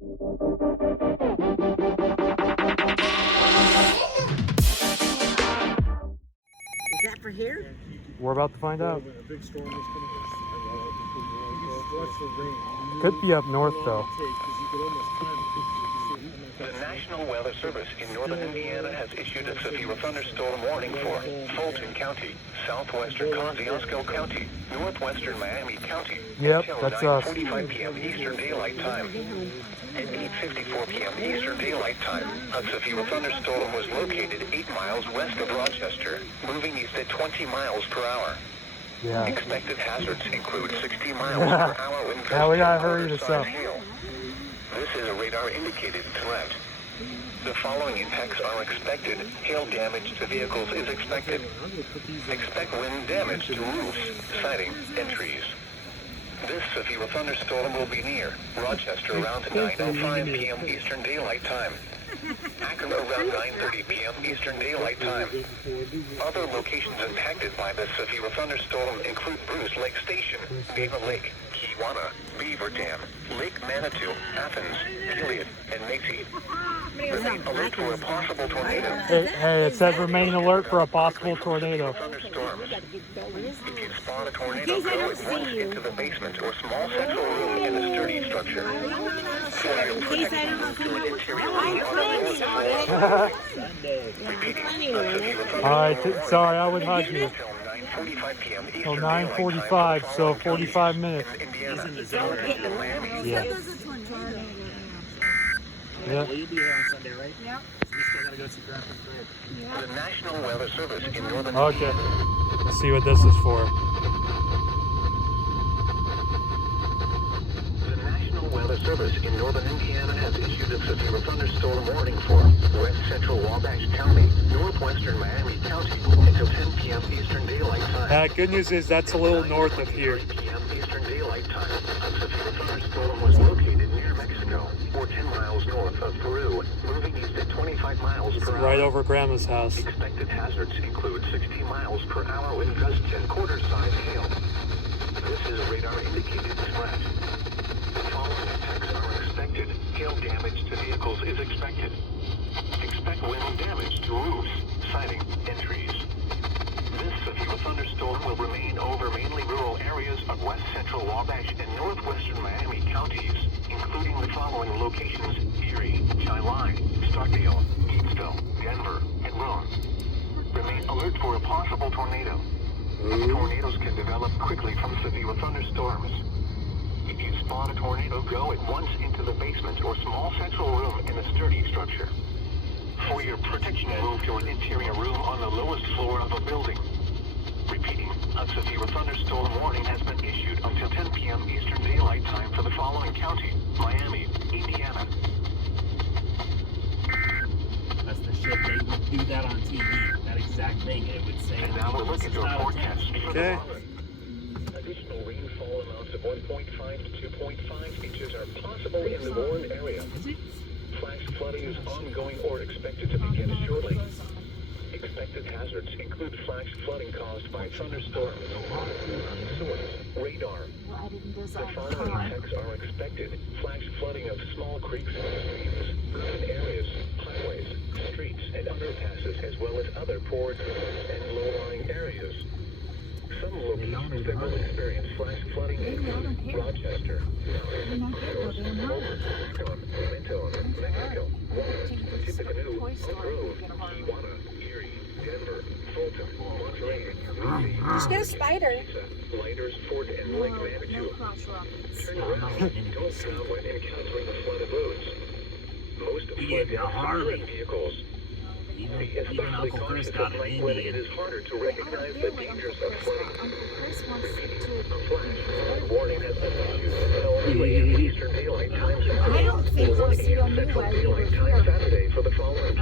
Is that for here? We're about to find out. A big storm is coming. Watch the rain. Could be up north though. The National Weather Service in northern Indiana has issued a severe thunderstorm warning for Fulton County, southwestern Kosciuszko County, northwestern Miami County Yep, until that's us. 9:45 p.m. Eastern Daylight Time. At 8:54 p.m. Eastern Daylight Time, a severe thunderstorm was located 8 miles west of Rochester, moving east at 20 miles per hour. Yeah. Expected hazards include 60 miles per hour wind gusts Yeah, we gotta and hurry this water-sized up. hail. This is a radar-indicated threat. The following impacts are expected. Hail damage to vehicles is expected. Expect wind damage to roofs, siding, and trees. This severe thunderstorm will be near Rochester around 9:05 p.m. Eastern Daylight Time. Akron around 9:30 p.m. Eastern Daylight Time. Other locations impacted by this severe thunderstorm include Bruce Lake Station, Beaver Lake, Kewanna, Beaver Dam, Lake Manitou, Athens, Gilead, and Macy. Remain alert for a possible tornado. Hey, it says remain alert for a possible tornado. Thunderstorms. If you spot a tornado, go at once into the basement or small central room in the sturdy structure. For your protection, move to an interior room on the fourth floor. Repeating, Alright, sorry, I would hug you. until 9:45 p.m. Till Eastern 9:45, so 45 minutes. Indiana, Miami. Yeah. Yeah. Will you be here on Sunday, right? Yep. We still gotta go see Grandpa's grave. The National Weather Service in northern Okay. Let's see what this is for. The National Weather Service in northern Indiana has issued a severe thunderstorm warning for west central Wabash County, northwestern Miami County until 10 p.m. Eastern Daylight Time. Good news is that's a little north of here. 3 p.m. Eastern Daylight Time. A severe thunderstorm was located near Mexico, or 10 miles north of Peru, moving east at 25 miles It's per hour. right over Grandma's house. Expected hazards include 60 miles per hour wind gusts and quarter-size hail. This is a radar-indicated threat. Following attacks are expected. Hail damage to vehicles is expected. Expect wind damage to roofs, siding, and trees. This severe thunderstorm will remain over mainly rural areas of west central Wabash and northwestern Miami counties, including the following locations: Erie, Chi-Line, Stockdale, Gainesville, Denver, and Rome. Remain alert for a possible tornado. Tornadoes can develop quickly from severe thunderstorms. If you spot a tornado, go at once into the basement or small central room in a sturdy structure. For your protection, move to an interior room on the lowest floor of a building. Repeating, a severe thunderstorm warning has been issued until 10 p.m. Eastern Daylight Time for the following county: Miami, Indiana. That's the shit. They would do that on TV. That exact thing. It would say. And now we'll look at your forecast. Okay. Additional rainfall amounts of 1.5 to 2.5 inches are possible in the Warren area. Flash flooding is ongoing or expected to begin shortly. Expected hazards include flash flooding caused by thunderstorms. Source: radar. The following effects are expected: flash flooding of small creeks, streams, urban areas, highways, streets, and underpasses, as well as other ports and low-lying areas. Some locations that will experience flash flooding include Rochester, Shores, Homer, Scott, Mentone, Mexico, Walnut, Tippecanoe, Oak Grove, Kewanna, Erie, Denver, Fulton, Monterey, Macy, Just get a spider. Lighters, Fort, and Lake Manitou. Turn around. Don't drown when encountering flooded roads. Most flood damage vehicles. Be especially cautious of night when it is harder to recognize the dangers of flooding. A flash flood warning has been issued until 3 a.m. Eastern Daylight Time. I don't think we'll see on you while you were here. Saturday for the following